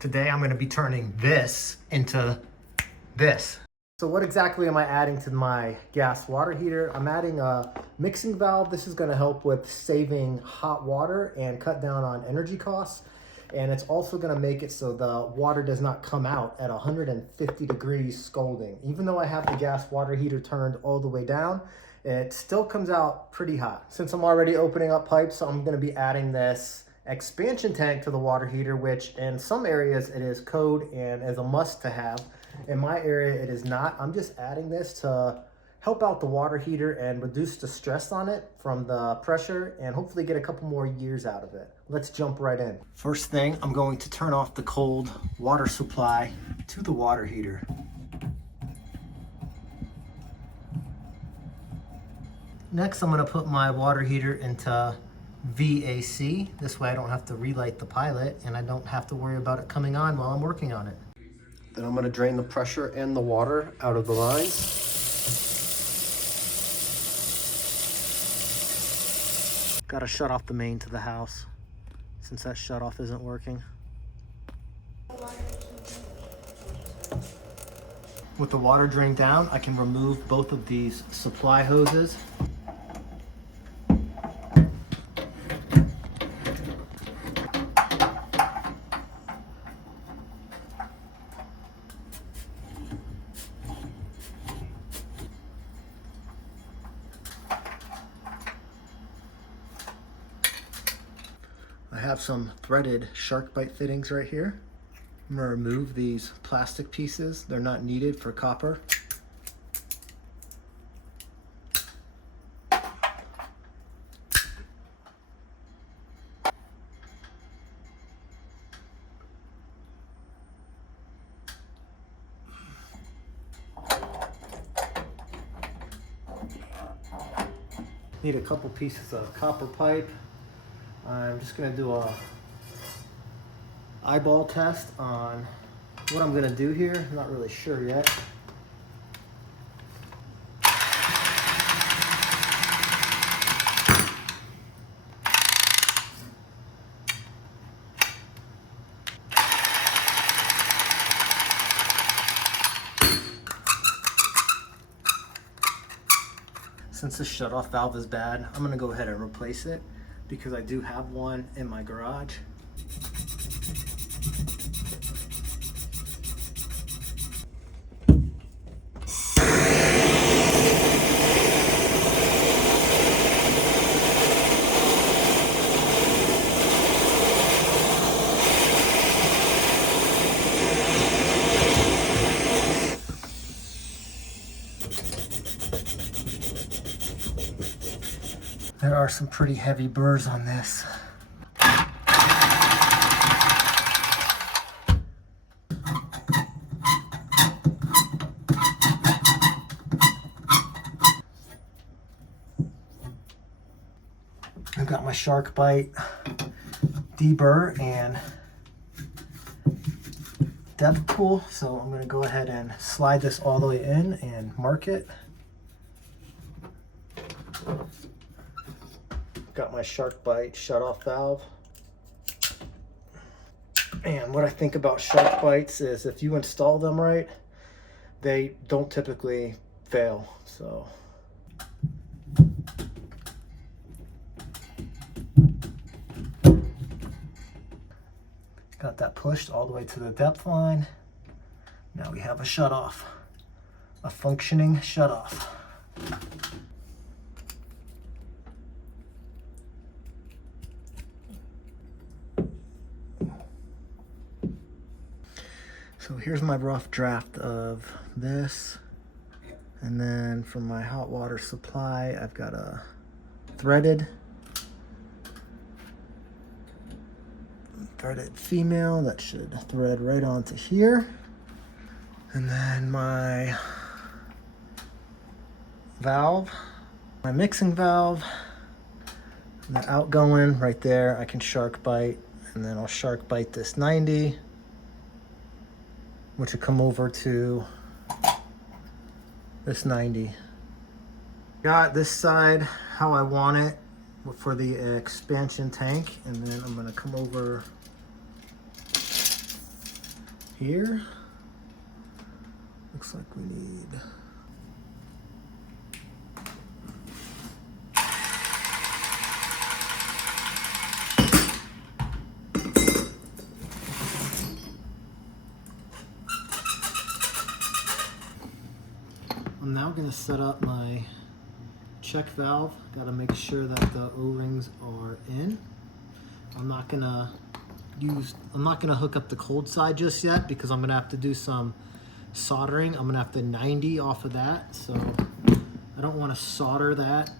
Today I'm going to be turning this into this. So what exactly am I adding to my gas water heater? I'm adding a mixing valve. This is going to help with saving hot water and cut down on energy costs. And it's also going to make it so the water does not come out at 150 degrees scalding. Even though I have the gas water heater turned all the way down, it still comes out pretty hot. Since I'm already opening up pipes, I'm going to be adding this expansion tank to the water heater, which in some areas it is code and is a must to have. In my area it is not. I'm just adding this to help out the water heater and reduce the stress on it from the pressure and hopefully get a couple more years out of it. Let's jump right in. First thing, I'm going to turn off the cold water supply to the water heater. Next, I'm going to put my water heater into VAC. This way I don't have to relight the pilot and I don't have to worry about it coming on while I'm working on it. Then I'm going to drain the pressure and the water out of the lines. Got to shut off the main to the house since that shut off isn't working. With the water drained down, I can remove both of these supply hoses. I have some threaded shark bite fittings right here. I'm going to remove these plastic pieces. They're not needed for copper. Need a couple pieces of copper pipe. I'm just going to do a eyeball test on what I'm going to do here. I'm not really sure yet. Since the shutoff valve is bad, I'm going to go ahead and replace it because I do have one in my garage. There are some pretty heavy burrs on this. I've got my shark bite deburr and depth tool, so I'm going to go ahead and slide this all the way in and mark it. Got my shark bite shut-off valve. And what I think about shark bites is if you install them right, they don't typically fail. So got that pushed all the way to the depth line. Now we have a shut-off, a functioning shut-off. So here's my rough draft of this. And then for my hot water supply, I've got a threaded female that should thread right onto here. And then my valve, my mixing valve, the outgoing right there, I can shark bite, and then I'll shark bite this 90. Which will come over to this 90. Got this side how I want it for the expansion tank, and then I'm gonna come over here. Looks like we need I'm now going to set up my check valve. Got to make sure that the O-rings are in. I'm not going to hook up the cold side just yet because I'm going to have to do some soldering. I'm going to have to 90 off of that. So I don't want to solder that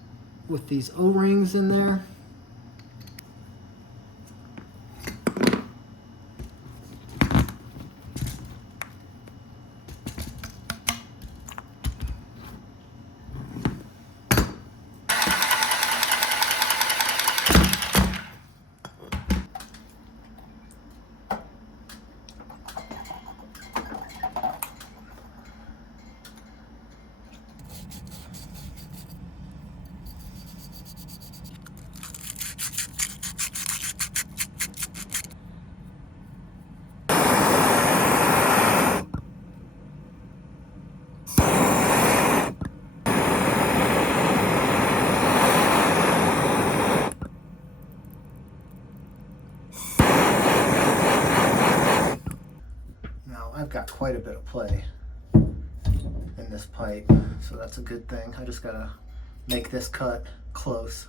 with these O-rings in there. I've got quite a bit of play in this pipe, so that's a good thing. I just gotta make this cut close.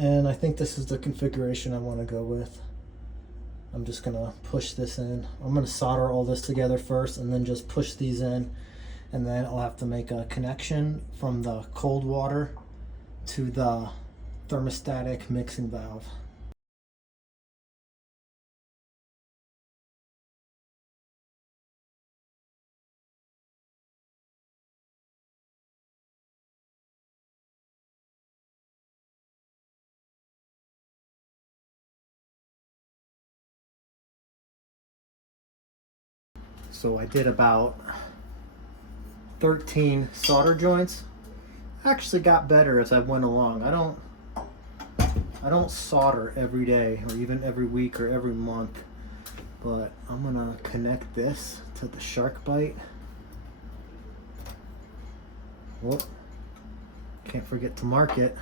And I think this is the configuration I want to go with. I'm just gonna push this in. I'm gonna solder all this together first and then just push these in. And then I'll have to make a connection from the cold water to the thermostatic mixing valve. So I did about 13 solder joints. Actually got better as I went along. I don't solder every day or even every week or every month, but I'm gonna connect this to the SharkBite. Whoop. Can't forget to mark it.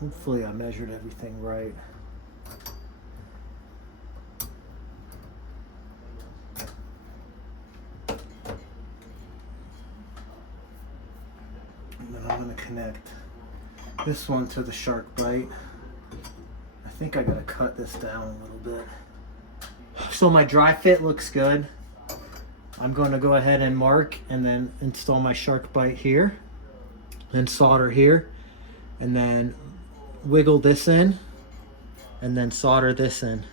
Hopefully I measured everything right. And then I'm going to connect this one to the SharkBite. I think I got to cut this down a little bit. So my dry fit looks good. I'm going to go ahead and mark and then install my SharkBite here and solder here, and then wiggle this in and then solder this in.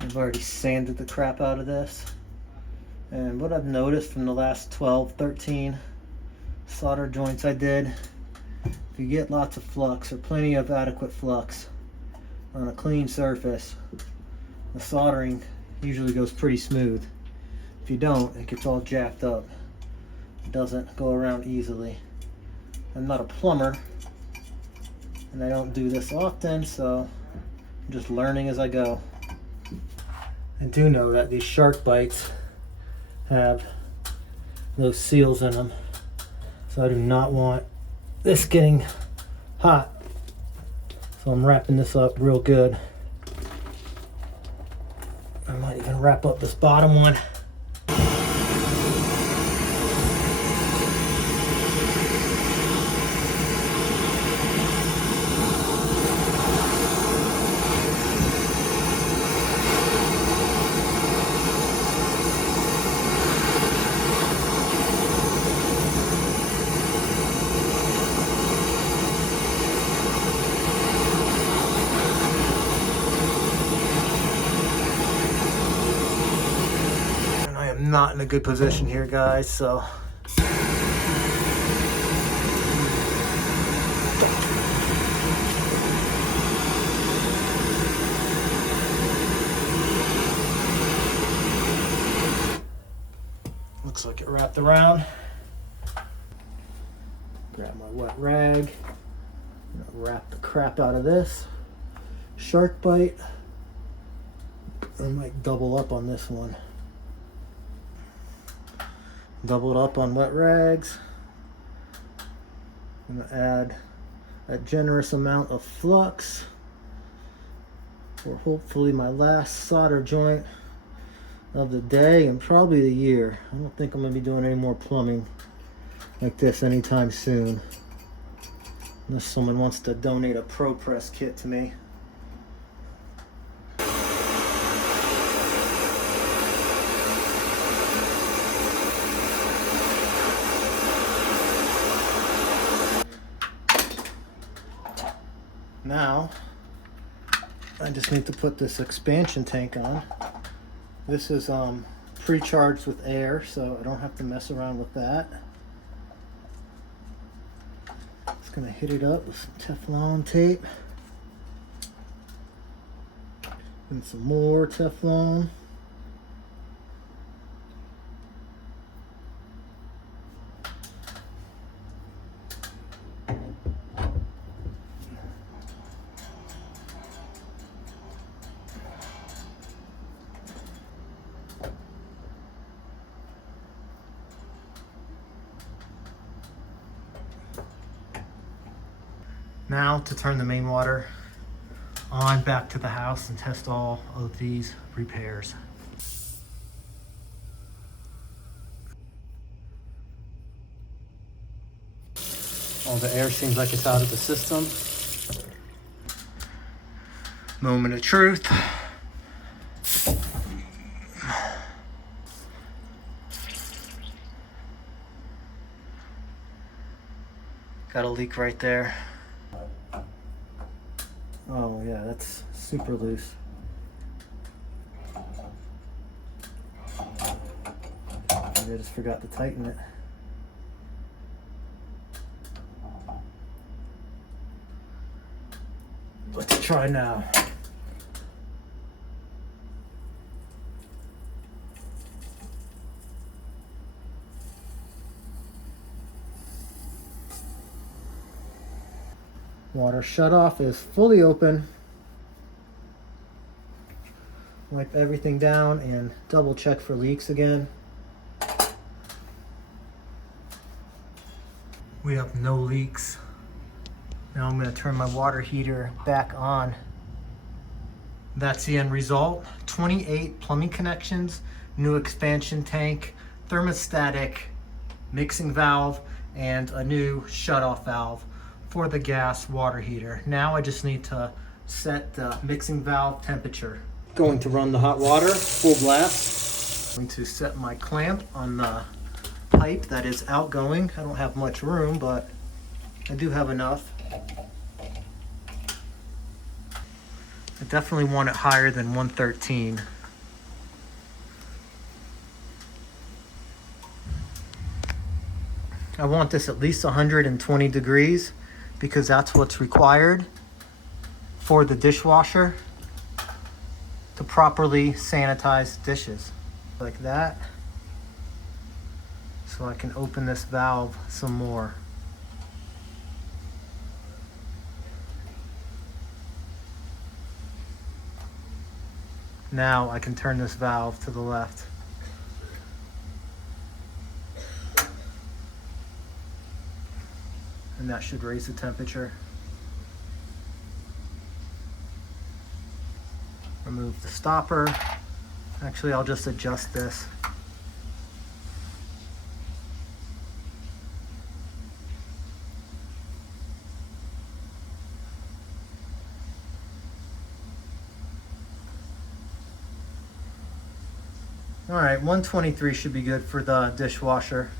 I've already sanded the crap out of this, and what I've noticed from the last 12, 13 solder joints I did, if you get lots of flux or plenty of adequate flux on a clean surface, the soldering usually goes pretty smooth. If you don't, it gets all jacked up. It doesn't go around easily. I'm not a plumber, and I don't do this often, so I'm just learning as I go. I do know that these SharkBites have those seals in them, so I do not want this getting hot. So I'm wrapping this up real good. I might even wrap up this bottom one. not in a good position here, guys, so. Looks like it wrapped around. Grab my wet rag. I'm gonna wrap the crap out of this. Shark bite. I might double up on this one. Doubled up on wet rags. I'm gonna add a generous amount of flux for hopefully my last solder joint of the day and probably the year. I don't think I'm gonna be doing any more plumbing like this anytime soon, unless someone wants to donate a ProPress kit to me. Now I just need to put this expansion tank on. This is pre-charged with air, so I don't have to mess around with that. Just gonna hit it up with some Teflon tape and some more Teflon. Now to turn the main water on back to the house and test all of these repairs. All the air seems like it's out of the system. Moment of truth. Got a leak right there. Oh yeah, that's super loose. Maybe I just forgot to tighten it. Let's try now. Water shutoff is fully open. Wipe everything down and double check for leaks again. We have no leaks. Now I'm going to turn my water heater back on. That's the end result. 28 plumbing connections, new expansion tank, thermostatic mixing valve, and a new shutoff valve for the gas water heater. Now I just need to set the mixing valve temperature. Going to run the hot water full blast. Going to set my clamp on the pipe that is outgoing. I don't have much room, but I do have enough. I definitely want it higher than 113. I want this at least 120 degrees because that's what's required for the dishwasher to properly sanitize dishes. Like that. So I can open this valve some more. Now I can turn this valve to the left. And that should raise the temperature. Remove the stopper. Actually, I'll just adjust this. All right, 123 should be good for the dishwasher.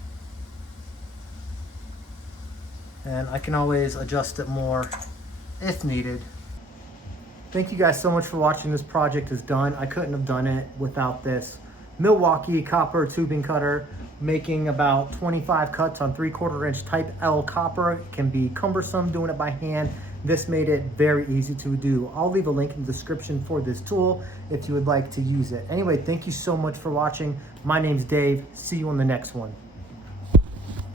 And I can always adjust it more if needed. Thank you guys so much for watching. This project is done. I couldn't have done it without this Milwaukee copper tubing cutter, making about 25 cuts on 3/4 inch type L copper. It can be cumbersome doing it by hand. This made it very easy to do. I'll leave a link in the description for this tool if you would like to use it. Anyway, thank you so much for watching. My name's Dave. See you on the next one.